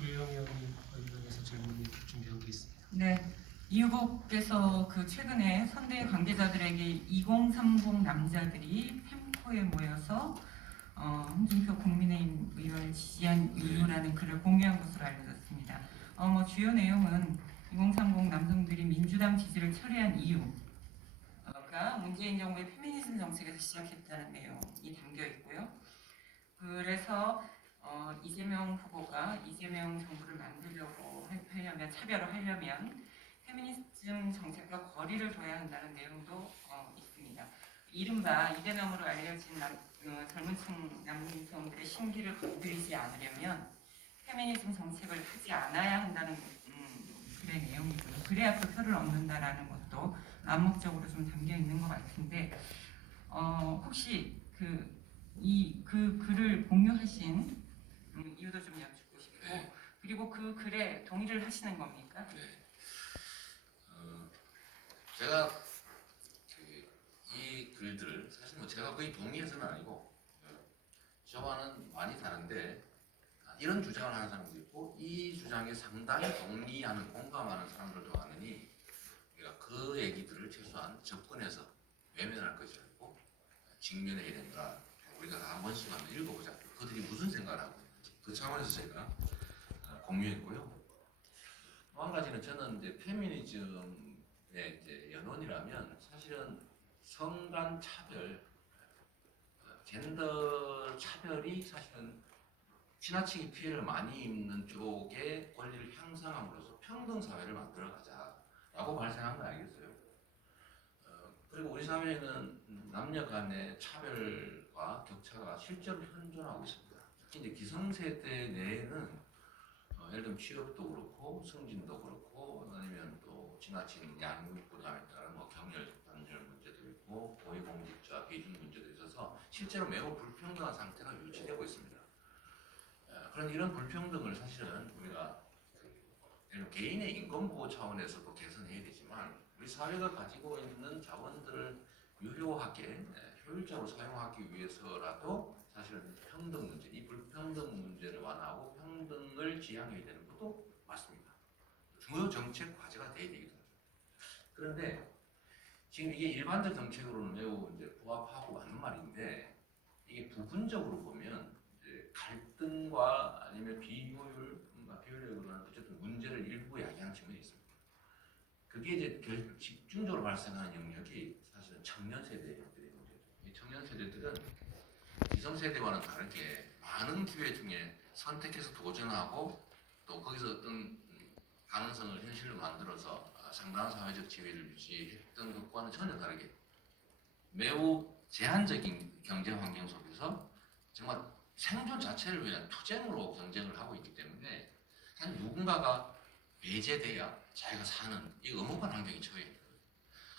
의원님 관련해서 질문이 준비하고 있습니다. 네. 이 후보께서 그 최근에 선대 관계자들에게 2030 남자들이 펜코에 모여서 어, 홍준표 국민의힘 의원을 지지한 이유라는 글을 공유한 것으로 알려졌습니다. 어, 뭐 주요 내용은 2030 남성들이 민주당 지지를 철회한 이유 가 문재인 정부의 페미니즘 정책에서 시작했다는 내용이 담겨 있고요. 그래서 어, 이재명 후보가 이재명 정부를 만들려고 하- 하려면 차별을 하려면 페미니즘 정책과 거리를 둬야 한다는 내용도 어, 있습니다. 이른바 이대남으로 알려진 남, 어, 젊은 층 남성들의 심기를 건드리지 않으려면 페미니즘 정책을 하지 않아야 한다는 음, 글의 내용이고요. 그래야 그 표를 얻는다라는 것도 암묵적으로 좀 담겨 있는 것 같은데 어, 혹시 그 이그 글을 공유하신 음, 이유도 좀 여쭙고 싶고 네. 그리고 그 글에 동의를 하시는 겁니까? 네. 어, 제가 그, 이 글들을 사실 뭐 제가 거의 동의해서는 아니고 어, 저와는 많이 다른데 아, 이런 주장을 하는 사람도 있고 이 주장에 상당히 동의하는 공감하는 사람들도 많으니 우리가 그 얘기들을 최소한 접근해서 외면할 것이 아니고 직면해야 된다. 우리가 한 번씩 한번 읽어보자. 그들이 무슨 생각을 하고 있는지 그 차원에서 제가 어, 공유했고요. 또 한 가지는 저는 이제 페미니즘의 이제 연원이라면 사실은 성간 차별, 어, 젠더 차별이 사실은 지나치게 피해를 많이 입는 쪽의 권리를 향상함으로써 평등 사회를 만들어 가자라고 발생한 거 아니겠어요? 어, 그리고 우리 사회에는 남녀 간의 차별과 격차가 실제로 현존하고 있습니다. 특히 이제 기성세대 내에는 어, 예를 들면 취업도 그렇고 승진도 그렇고 아니면 또 지나친 양육 부담에 따른 뭐 경렬 단절 문제도 있고 고위공직자 비준 문제도 있어서 실제로 매우 불평등한 상태가 유지되고 있습니다. 어, 그런 이런 불평등을 사실은 우리가 그 개인의 인권 보호 차원에서도 개선해야 되지만 우리 사회가 가지고 있는 자원들을 유효하게 예, 효율적으로 사용하기 위해서라도 사실은 평등 문제, 이 불평등 문제를 완화하고 평등을 지향해야 되는 것도 맞습니다. 중요 정책 과제가 돼야 되기도 하죠. 그런데 지금 이게 일반적 정책으로는 매우 이제 부합하고 맞는 말인데 이게 부분적으로 보면 갈등과 아니면 비효율, 음, 비효율이라는 어쨌든 문제를 일부 야기하는 측면이 있습니다. 그게 이제 결- 집중적으로 발생하는 영역이 사실은 청년 세대들의 문제죠. 이 청년 세대들은 기성세대와는 다르게 많은 기회 중에 선택해서 도전하고 또 거기서 어떤 음, 가능성을 현실로 만들어서 아, 상당한 사회적 지위를 유지했던 것과는 전혀 다르게 매우 제한적인 경쟁 환경 속에서 정말 생존 자체를 위한 투쟁으로 경쟁을 하고 있기 때문에 한 누군가가 배제돼야 자기가 사는 이 엄혹한 환경에 처해 있는 거예요.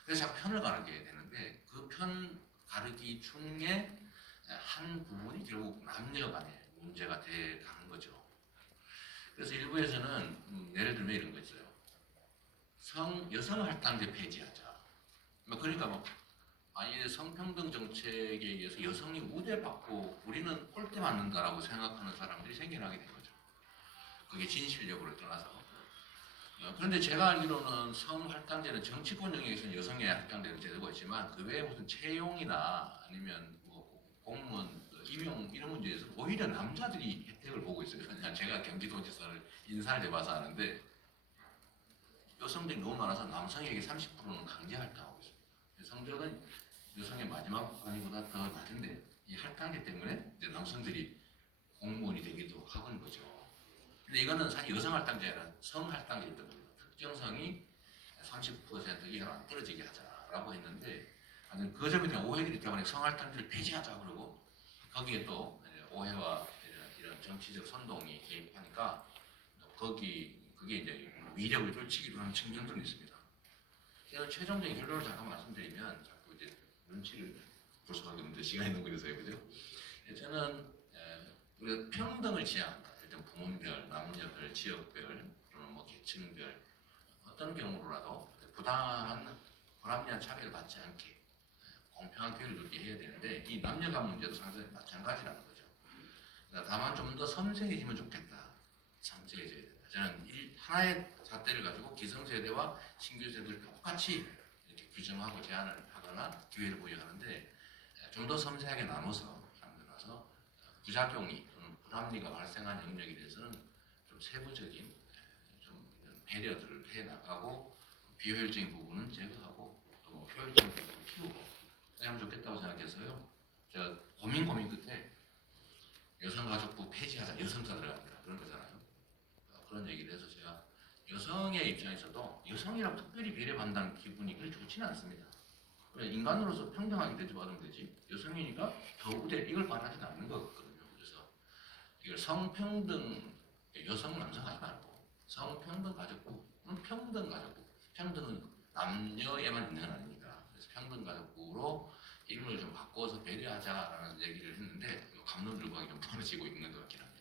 그래서 자꾸 편을 가르게 되는데 그 편 가르기 중에 한 부분이 결국 남녀 간의 문제가 돼 가는 거죠. 그래서 일부에서는 음, 예를 들면 이런 거 있어요. 성 여성 할당제 폐지하자. 뭐 그러니까 뭐 아니 성평등 정책에 의해서 여성이 우대받고 우리는 꼴대 맞는다라고 생각하는 사람들이 생겨나게 된 거죠. 그게 진실 여부를 떠나서. 어, 그런데 제가 알기로는 성 할당제는 정치권 영역에서는 여성의 할당되는 제도가 있지만 그 외에 무슨 채용이나 아니면 뭐 공무원 임용 이런 문제에서 오히려 남자들이 혜택을 보고 있어요. 제가 경기도지사를 인사를 해봐서 아는데 여성들이 너무 많아서 남성에게 30%는 강제 할당하고 있어요. 성적은 여성의 마지막 단위보다 더 낮은데 이 할당제 때문에 이제 남성들이 공무원이 되기도 하는 거죠. 근데 이거는 사실 여성 할당제 아니라 성 할당제였던 거예요. 특정성이 30% 이하로 안 떨어지게 하자라고 했는데 아니 그 점에 대한 오해들이 때문에 성 할당제를 폐지하자 그러고 거기에 또 오해와 이런, 정치적 선동이 개입하니까 거기 그게 이제 위력을 펼치기도 하는 측면들은 있습니다. 제가 최종적인 결론을 잠깐 말씀드리면 자꾸 이제 눈치를 볼 수밖에 없는데 시간이 너무 걸려서요, 그죠? 예, 저는 에, 우리가 평등을 지향한다. 일단 부문별, 남녀별, 지역별, 또는 뭐 계층별 어떤 경우로라도 부당한 불합리한 차별을 받지 않게 에, 공평한 교육을 누리게 해야 되는데 이 남녀 간 문제도 상당히 마찬가지라는 거죠. 그러니까 다만 좀 더 섬세해지면 좋겠다. 섬세해져 하나의 잣대를 가지고 기성세대와 신규 세대를 똑같이 이렇게 규정하고 제한을 하거나 기회를 부여하는데 좀 더 섬세하게 나눠서 만들어서 부작용이 또는 불합리가 발생한 영역에 대해서는 좀 세부적인 좀 배려들을 해 나가고 비효율적인 부분은 제거하고 또 효율적인 부분을 키우고 하면 좋겠다고 생각해서요. 제가 고민 고민 끝에 여성가족부 폐지하자 여성사 들어갑니다 그런 거잖아요. 어, 그런 얘기를 해서 제가 여성의 입장에서도 여성이라고 특별히 배려받는다는 기분이 그리 좋지는 않습니다. 인간으로서 평등하게 대접받으면 되지 여성이니까 더 우대 이걸 바라지는 않는 거거든요. 그래서 이걸 성평등 여성 남성 하지 말고 성평등 가족부는 평등 가족부 평등은 남녀에만 있는 건. 그래서 평등 가족부로 이름을 좀 바꿔서 배려하자라는 얘기를 했는데 감론 불박이 좀 벌어지고 있는 것 같긴 합니다.